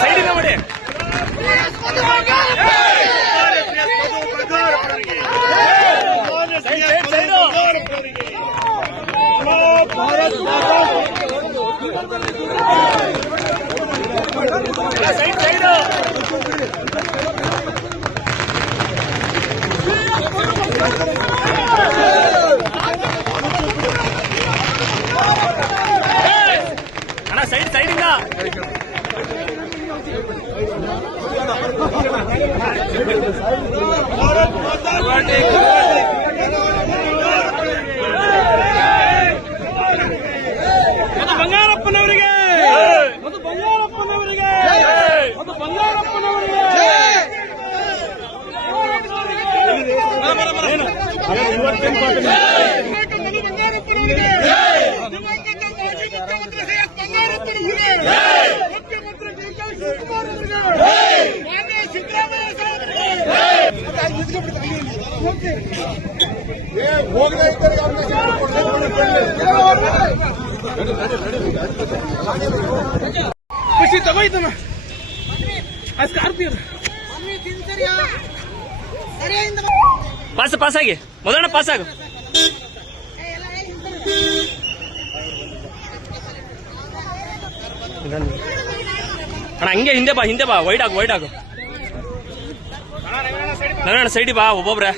ಸೈಡಿಂದ ಮಾಡಿ. ಅಣ್ಣ ಸೈಡಿಂದ ಬಂಗಾರಪ್ಪನವರಿಗೆ ಖುಷಿ ತಗೋಯ್ತಮ್ಮ ಸ್ಕಾರ್ಪಿಯೋ ಪಾಸ್ ಆಗಿ ಮೊದಲಣ್ಣ ಪಾಸ್ ಆಗು. ಅಣ್ಣ ಹಂಗೆ ಹಿಂದೆ ಬಾ ವೈಡ್ ಆಗು ನವೀನ ಸೈಡಿ ಬಾ ಒಬ್ಬೊಬ್ರೆ.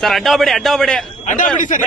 ಸರ್ ಅಡ್ಡ ಹೋಗ್ಬೇಡಿ ಸರ್.